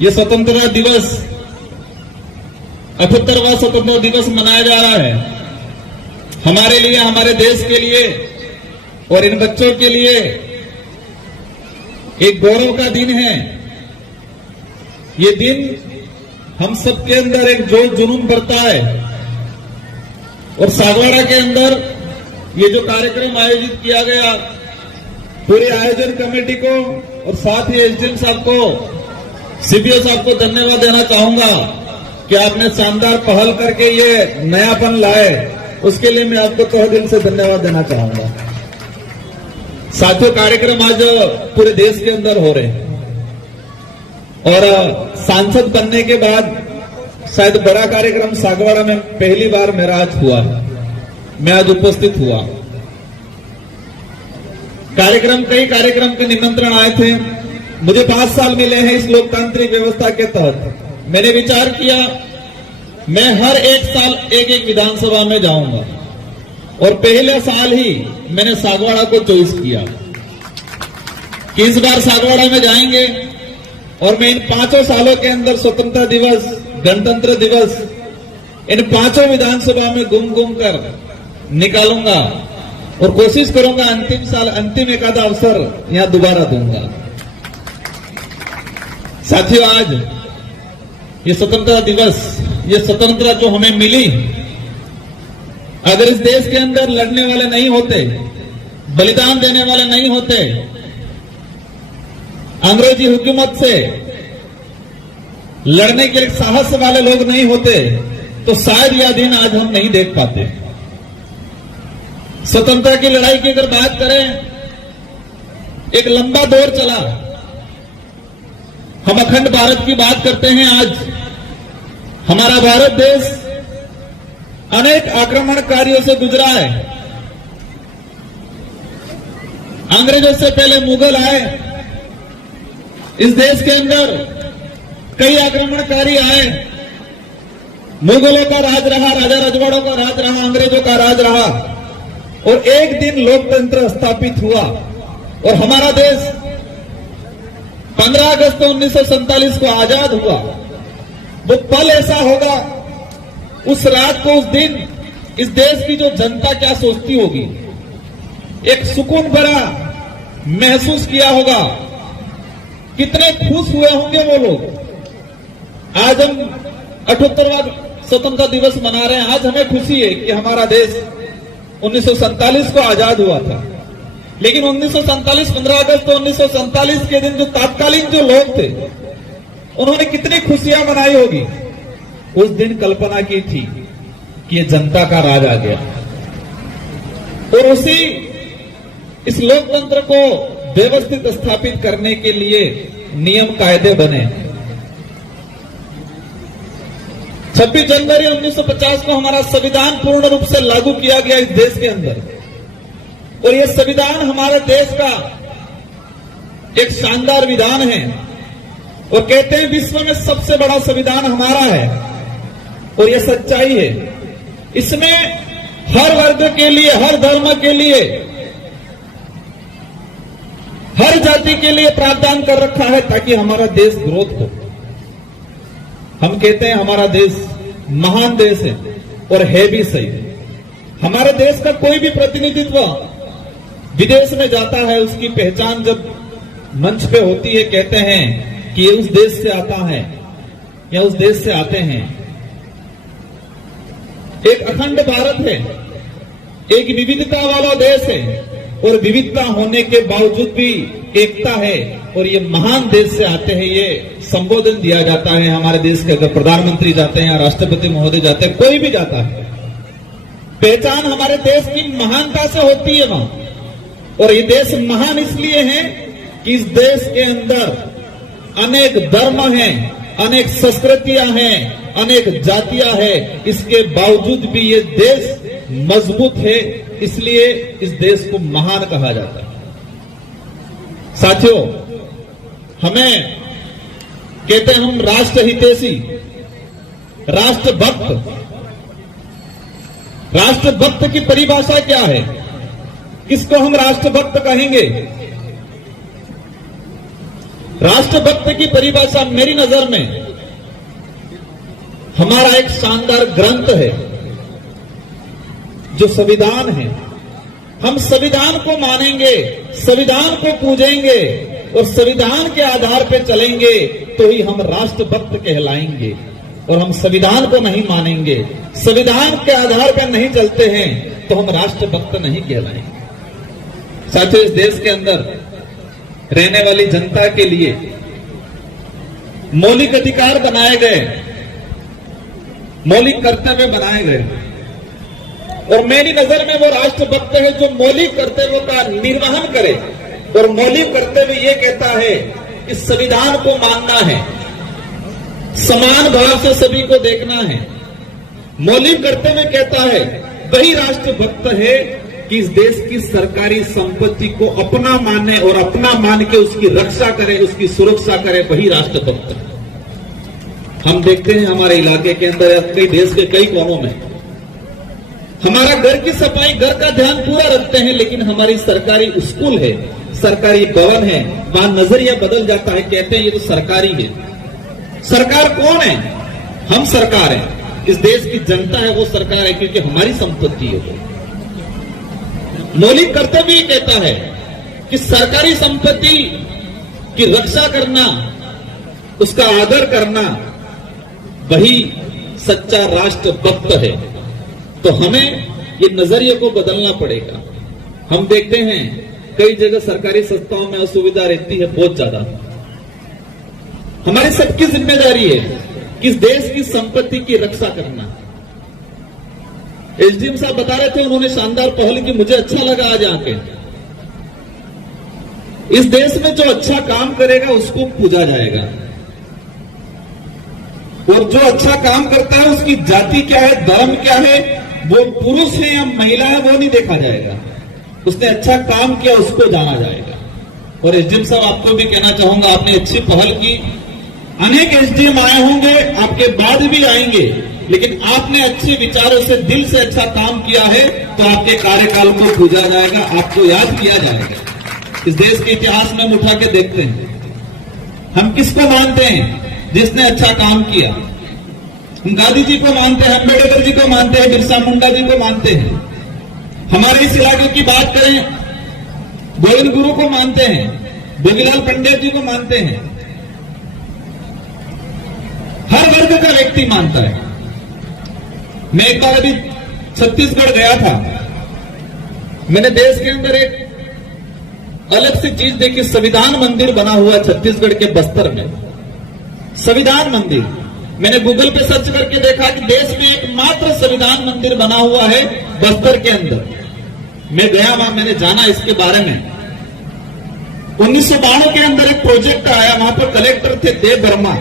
ये स्वतंत्रता दिवस 78वां स्वतंत्रता दिवस मनाया जा रहा है। हमारे लिए, हमारे देश के लिए और इन बच्चों के लिए एक गौरव का दिन है। ये दिन हम सबके अंदर एक जोश जुनून भरता है। और सागवाड़ा के अंदर ये जो कार्यक्रम आयोजित किया गया, पूरे आयोजन कमेटी को और साथ ही एसडीएम साहब को, सीपीओ साहब को धन्यवाद देना चाहूंगा कि आपने शानदार पहल करके ये नयापन लाए। उसके लिए मैं आपको तहे दिल से धन्यवाद देना चाहूंगा। साथियों, कार्यक्रम आज पूरे देश के अंदर हो रहे हैं और सांसद बनने के बाद शायद बड़ा कार्यक्रम सागवाड़ा में पहली बार मेरा आज हुआ, मैं आज उपस्थित हुआ। कई कार्यक्रम के निमंत्रण आए थे। मुझे 5 साल मिले हैं इस लोकतांत्रिक व्यवस्था के तहत। मैंने विचार किया मैं हर एक साल एक विधानसभा में जाऊंगा और पहले साल ही मैंने सागवाड़ा को चॉइस किया कि इस बार सागवाड़ा में जाएंगे और मैं इन 5 सालों के अंदर स्वतंत्रता दिवस, गणतंत्र दिवस इन 5 विधानसभा में घूम कर निकालूंगा और कोशिश करूंगा अंतिम एकाधा अवसर यहां दोबारा दूंगा। साथियों, आज ये स्वतंत्रता दिवस, ये स्वतंत्रता जो हमें मिली, अगर इस देश के अंदर लड़ने वाले नहीं होते, बलिदान देने वाले नहीं होते, अंग्रेजी हुकूमत से लड़ने के लिए साहस वाले लोग नहीं होते, तो शायद यह दिन आज हम नहीं देख पाते। स्वतंत्रता की लड़ाई की अगर बात करें, एक लंबा दौर चला। हम अखंड भारत की बात करते हैं। आज हमारा भारत देश अनेक आक्रमणकारियों से गुजरा है। अंग्रेजों से पहले मुगल आए, इस देश के अंदर कई आक्रमणकारी आए। मुगलों का राज रहा, राजा रजवाड़ों का राज रहा, अंग्रेजों का राज रहा और एक दिन लोकतंत्र स्थापित हुआ और हमारा देश 15 अगस्त 1947 को आजाद हुआ। वो पल ऐसा होगा, उस रात को, उस दिन इस देश की जो जनता क्या सोचती होगी, एक सुकून भरा महसूस किया होगा। कितने खुश हुए होंगे वो लोग। आज हम 78वां स्वतंत्रता दिवस मना रहे हैं। आज हमें खुशी है कि हमारा देश 1947 को आजाद हुआ था, लेकिन 1947 15 अगस्त 1947 के दिन जो तात्कालीन जो लोग थे, उन्होंने कितनी खुशियां मनाई होगी। उस दिन कल्पना की थी कि ये जनता का राज आ गया और उसी इस लोकतंत्र को व्यवस्थित स्थापित करने के लिए नियम कायदे बने। 26 जनवरी 1950 को हमारा संविधान पूर्ण रूप से लागू किया गया इस देश के अंदर और यह संविधान हमारे देश का एक शानदार विधान है और कहते हैं विश्व में सबसे बड़ा संविधान हमारा है और यह सच्चाई है। इसमें हर वर्ग के लिए, हर धर्म के लिए, हर जाति के लिए प्रावधान कर रखा है ताकि हमारा देश ग्रोथ हो। हम कहते हैं हमारा देश महान देश है और है भी सही। हमारे देश का कोई भी प्रतिनिधित्व विदेश में जाता है, उसकी पहचान जब मंच पे होती है, कहते हैं कि ये उस देश से आता है या उस देश से आते हैं। एक अखंड भारत है, एक विविधता वाला देश है और विविधता होने के बावजूद भी एकता है और ये महान देश से आते हैं। ये संबोधन दिया जाता है हमारे देश के, अगर प्रधानमंत्री जाते हैं या राष्ट्रपति महोदय जाते हैं, कोई भी जाता है, पहचान हमारे देश की महानता से होती है वहां। और ये देश महान इसलिए है कि इस देश के अंदर अनेक धर्म हैं, अनेक संस्कृतियां हैं, अनेक जातियां हैं, इसके बावजूद भी ये देश मजबूत है, इसलिए इस देश को महान कहा जाता है। साथियों, हमें कहते हैं हम राष्ट्र हितैषी, राष्ट्रभक्त। राष्ट्रभक्त की परिभाषा क्या है? किसको हम राष्ट्रभक्त कहेंगे? राष्ट्रभक्त की परिभाषा मेरी नजर में हमारा एक शानदार ग्रंथ है जो संविधान है। हम संविधान को मानेंगे, संविधान को पूजेंगे और संविधान के आधार पर चलेंगे तो ही हम राष्ट्रभक्त कहलाएंगे। और हम संविधान को नहीं मानेंगे, संविधान के आधार पर नहीं चलते हैं तो हम राष्ट्रभक्त नहीं कहलाएंगे। साथियों, इस देश के अंदर रहने वाली जनता के लिए मौलिक अधिकार बनाए गए, मौलिक कर्तव्य बनाए गए और मेरी नजर में वो राष्ट्रभक्त है जो मौलिक कर्तव्यों का निर्वहन करे। और मौलिक कर्तव्य ये कहता है कि संविधान को मानना है, समान भाव से सभी को देखना है। मौलिक कर्तव्य कहता है वही राष्ट्रभक्त है कि इस देश की सरकारी संपत्ति को अपना माने और अपना मान के उसकी रक्षा करे, उसकी सुरक्षा करे, वही राष्ट्रभक्त है। हम देखते हैं हमारे इलाके के अंदर, कई देश के कई कोनों में हमारा घर की सफाई, घर का ध्यान पूरा रखते हैं, लेकिन हमारी सरकारी स्कूल है, सरकारी भवन है, वहां नजरिया बदल जाता है, कहते हैं ये तो सरकारी है। सरकार कौन है? हम सरकार है। इस देश की जनता है वो सरकार है, क्योंकि हमारी संपत्ति है वो। मौलिक कर्तव्य ये कहता है कि सरकारी संपत्ति की रक्षा करना, उसका आदर करना, वही सच्चा राष्ट्रभक्त है। तो हमें ये नजरिए को बदलना पड़ेगा। हम देखते हैं कई जगह सरकारी संस्थाओं में असुविधा रहती है बहुत ज्यादा। हमारी सबकी जिम्मेदारी है कि इस देश की संपत्ति की रक्षा करना। एसडीएम साहब बता रहे थे, उन्होंने शानदार पहल की, मुझे अच्छा लगा आज आके। इस देश में जो अच्छा काम करेगा उसको पूजा जाएगा और जो अच्छा काम करता है उसकी जाति क्या है, धर्म क्या है, वो पुरुष है या महिला है, वो नहीं देखा जाएगा। उसने अच्छा काम किया उसको जाना जाएगा। और एसडीएम साहब आपको भी कहना चाहूंगा, आपने अच्छी पहल की। अनेक एसडीएम आए होंगे, आपके बाद भी आएंगे, लेकिन आपने अच्छे विचारों से, दिल से अच्छा काम किया है तो आपके कार्यकाल को पूजा जाएगा, आपको याद किया जाएगा। इस देश के इतिहास में हम उठा के देखते हैं, हम किसको मानते हैं जिसने अच्छा काम किया। हम गांधी जी को मानते हैं, अम्बेडकर जी को मानते हैं, बिरसा मुंडा जी को मानते हैं। हमारे इस इलाके की बात करें, गोविंद गुरु को मानते हैं, भोगीलाल पंडित जी को मानते हैं। हर वर्ग का व्यक्ति मानता है। मैं एक बार अभी छत्तीसगढ़ गया था, मैंने देश के अंदर एक अलग सी चीज देखी। संविधान मंदिर बना हुआ छत्तीसगढ़ के बस्तर में, संविधान मंदिर। मैंने गूगल पे सर्च करके देखा कि देश में एकमात्र संविधान मंदिर बना हुआ है बस्तर के अंदर। मैं गया वहां, मैंने जाना इसके बारे में। 1992 के अंदर एक प्रोजेक्ट आया, वहां पर कलेक्टर थे देव वर्मा,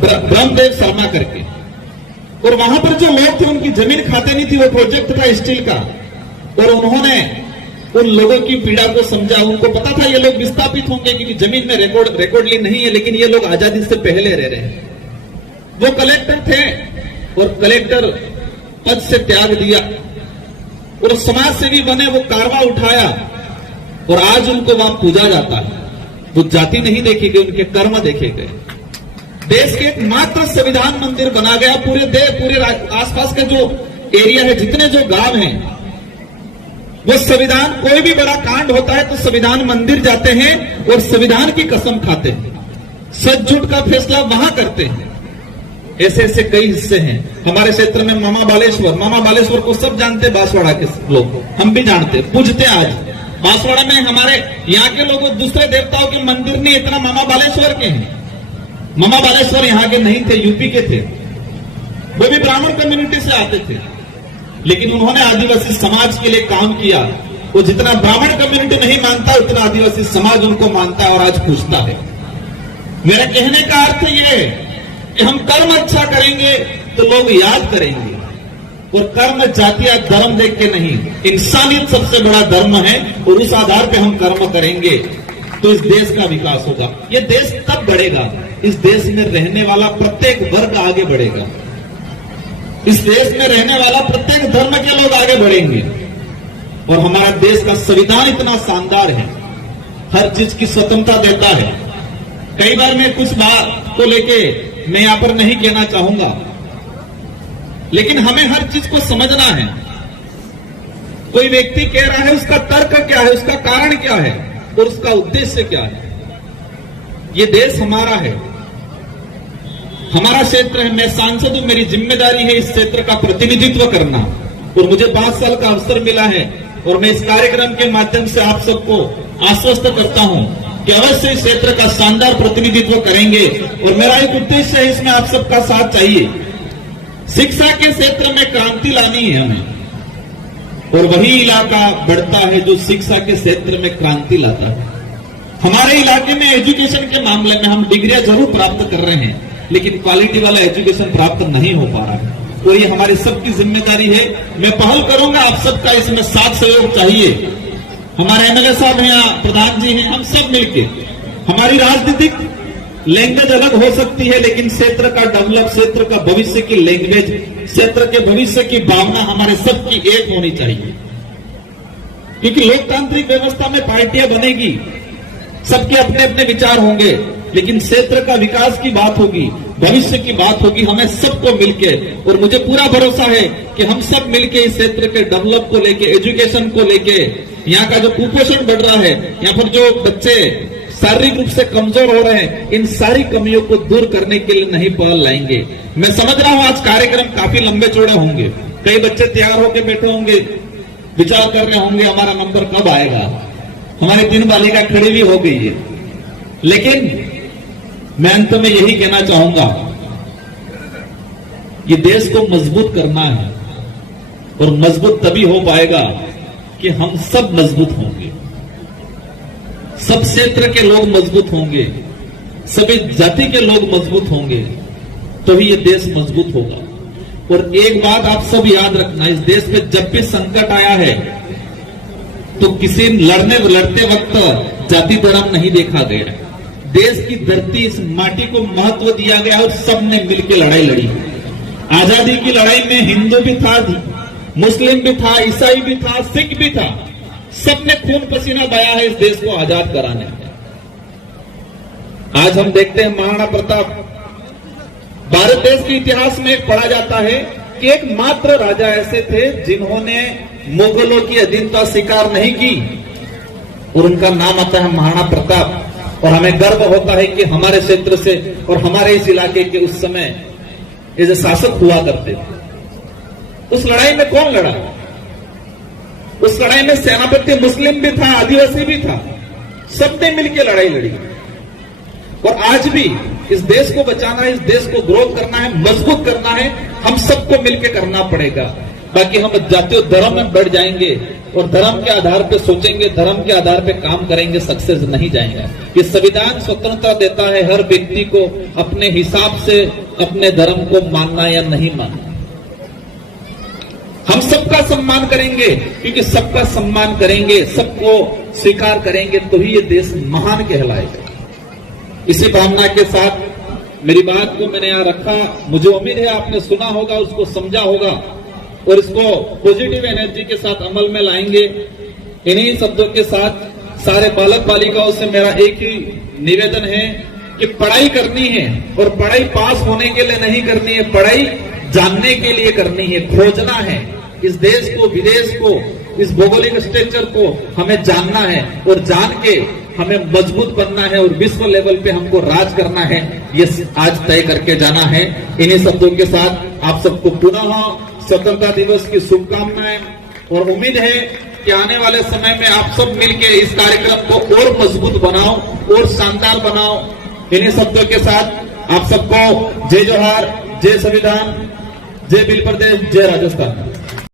ब्रह्मदेव शर्मा करके। और वहां पर जो लोग थे उनकी जमीन खाते नहीं थी, वो प्रोजेक्ट था स्टील का। और उन्होंने उन लोगों की पीड़ा को समझा। उनको पता था ये लोग विस्थापित होंगे क्योंकि जमीन में रिकॉर्ड नहीं है, लेकिन ये लोग आजादी से पहले रह रहे हैं। वो कलेक्टर थे और कलेक्टर पद से त्याग दिया और समाज सेवी बने, वो कारवा उठाया और आज उनको वहां पूजा जाता है। वो जाति नहीं देखी गई, उनके कर्म देखे गए। देश के एक मात्र संविधान मंदिर बना गया। पूरे आसपास का जो एरिया है, जितने जो गांव हैं, वो संविधान, कोई भी बड़ा कांड होता है तो संविधान मंदिर जाते हैं और संविधान की कसम खाते हैं, सच झूठ का फैसला वहां करते हैं। ऐसे ऐसे कई हिस्से हैं हमारे क्षेत्र में। मामा बालेश्वर को सब जानते, बांसवाड़ा के लोग, हम भी जानते, पूजते। आज बांसवाड़ा में हमारे यहाँ के लोग दूसरे देवताओं के मंदिर नहीं, इतना मामा बालेश्वर के हैं। मामा बालेश्वर यहाँ के नहीं थे, यूपी के थे। वो भी ब्राह्मण कम्युनिटी से आते थे, लेकिन उन्होंने आदिवासी समाज के लिए काम किया। वो जितना ब्राह्मण कम्युनिटी नहीं मानता, उतना आदिवासी समाज उनको मानता है और आज पूछता है। मेरा कहने का अर्थ ये है कि हम कर्म अच्छा करेंगे तो लोग याद करेंगे। और कर्म जाति या धर्म देख के नहीं, इंसानियत सबसे बड़ा धर्म है और उस आधार पे हम कर्म करेंगे तो इस देश का विकास होगा। ये देश तब बढ़ेगा, इस देश में रहने वाला प्रत्येक वर्ग आगे बढ़ेगा। इस देश में रहने वाला प्रत्येक धर्म के लोग आगे बढ़ेंगे। और हमारा देश का संविधान इतना शानदार है हर चीज की स्वतंत्रता देता है। कई बार मैं कुछ बात को लेके मैं यहां पर नहीं कहना चाहूंगा, लेकिन हमें हर चीज को समझना है। कोई व्यक्ति कह रहा है, उसका तर्क क्या है, उसका कारण क्या है और उसका उद्देश्य क्या है। ये देश हमारा है, हमारा क्षेत्र है। मैं सांसद हूं, मेरी जिम्मेदारी है इस क्षेत्र का प्रतिनिधित्व करना, और मुझे 5 साल का अवसर मिला है। और मैं इस कार्यक्रम के माध्यम से आप सबको आश्वस्त करता हूं कि अवश्य इस क्षेत्र का शानदार प्रतिनिधित्व करेंगे। और मेरा एक उद्देश्य है, इसमें आप सबका साथ चाहिए। शिक्षा के क्षेत्र में क्रांति लानी है हमें, और वही इलाका बढ़ता है जो शिक्षा के क्षेत्र में क्रांति लाता है। हमारे इलाके में एजुकेशन के मामले में हम डिग्रियां जरूर प्राप्त कर रहे हैं, लेकिन क्वालिटी वाला एजुकेशन प्राप्त नहीं हो पा रहा है, और ये हमारी सबकी जिम्मेदारी है। मैं पहल करूंगा, आप सबका इसमें साथ सहयोग चाहिए। हमारे एमएलए साहब यहाँ, प्रधान जी हैं, हम सब मिलके, हमारी राजनीतिक लैंग्वेज अलग हो सकती है, लेकिन क्षेत्र का डेवलप, क्षेत्र का भविष्य की लैंग्वेज, क्षेत्र के भविष्य की भावना हमारे सबकी एक होनी चाहिए। क्योंकि लोकतांत्रिक व्यवस्था में पार्टियां बनेगी, सबके अपने अपने विचार होंगे, लेकिन क्षेत्र का विकास की बात होगी, भविष्य की बात होगी, हमें सबको मिलके। और मुझे पूरा भरोसा है कि हम सब मिलके इस क्षेत्र के डेवलप को लेके, एजुकेशन को लेके, यहाँ का जो कुपोषण बढ़ रहा है, यहाँ पर जो बच्चे शारीरिक रूप से कमजोर हो रहे हैं, इन सारी कमियों को दूर करने के लिए नहीं पहल लाएंगे। मैं समझ रहा हूं आज कार्यक्रम काफी लंबे चौड़े होंगे, कई बच्चे तैयार होकर बैठे होंगे, विचार कर रहे होंगे हमारा नंबर कब आएगा। हमारी 3 बालिका खड़ी भी हो गई है, लेकिन मैं अंत में यही कहना चाहूंगा, ये देश को मजबूत करना है, और मजबूत तभी हो पाएगा कि हम सब मजबूत होंगे, सब क्षेत्र के लोग मजबूत होंगे, सभी जाति के लोग मजबूत होंगे, तो ही ये देश मजबूत होगा। और एक बात आप सब याद रखना, इस देश में जब भी संकट आया है तो किसी लड़ते वक्त जाति धर्म नहीं देखा गया। देश की धरती, इस माटी को महत्व दिया गया और सबने मिलकर लड़ाई लड़ी। आजादी की लड़ाई में हिंदू भी था, मुस्लिम भी था, ईसाई भी था, सिख भी था, सबने खून पसीना बहाया है इस देश को आजाद कराने में। आज हम देखते हैं महाराणा प्रताप, भारत देश के इतिहास में पढ़ा जाता है कि एकमात्र राजा ऐसे थे जिन्होंने मुगलों की अधीनता स्वीकार नहीं की, और उनका नाम आता है महाराणा प्रताप। और हमें गर्व होता है कि हमारे क्षेत्र से और हमारे इस इलाके के उस समय ये जो शासक हुआ करते थे, उस लड़ाई में कौन लड़ा? उस लड़ाई में सेनापति मुस्लिम भी था, आदिवासी भी था, सबने मिलकर लड़ाई लड़ी। और आज भी इस देश को बचाना है, इस देश को ग्रोथ करना है, मजबूत करना है, हम सबको मिलकर करना पड़ेगा। बाकी हम जातीय धर्म में बढ़ जाएंगे और धर्म के आधार पे सोचेंगे, धर्म के आधार पे काम करेंगे, सक्सेस नहीं जाएंगे। ये संविधान स्वतंत्रता देता है हर व्यक्ति को अपने हिसाब से अपने धर्म को मानना या नहीं मानना। हम सबका सम्मान करेंगे, क्योंकि सबका सम्मान करेंगे, सबको स्वीकार करेंगे, तो ही ये देश महान कहलाएगा। इसी भावना के साथ मेरी बात को मैंने यहाँ रखा। मुझे उम्मीद है आपने सुना होगा, उसको समझा होगा, और इसको पॉजिटिव एनर्जी के साथ अमल में लाएंगे। इन्हीं शब्दों के साथ सारे बालक बालिकाओं से मेरा एक ही निवेदन है कि पढ़ाई करनी है, और पढ़ाई पास होने के लिए नहीं करनी है, पढ़ाई जानने के लिए करनी है, खोजना है। इस देश को, विदेश को, इस भौगोलिक स्ट्रक्चर को हमें जानना है, और जान के हमें मजबूत बनना है, और विश्व लेवल पे हमको राज करना है, ये आज तय करके जाना है। इन्हीं शब्दों के साथ आप सबको पुनः स्वतंत्रता दिवस की शुभकामनाएं, और उम्मीद है कि आने वाले समय में आप सब मिलकर इस कार्यक्रम को और मजबूत बनाओ और शानदार बनाओ। इन्हीं शब्दों के साथ आप सबको जय जोहार, जय संविधान, जय बिल प्रदेश, जय राजस्थान।